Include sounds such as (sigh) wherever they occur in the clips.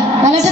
casa.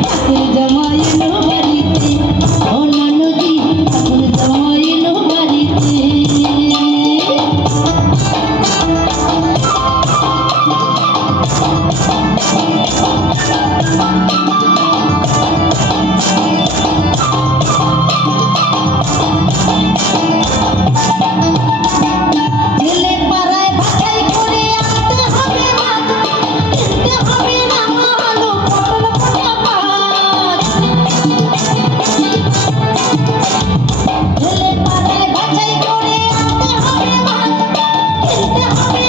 Yeah. Okay. (laughs)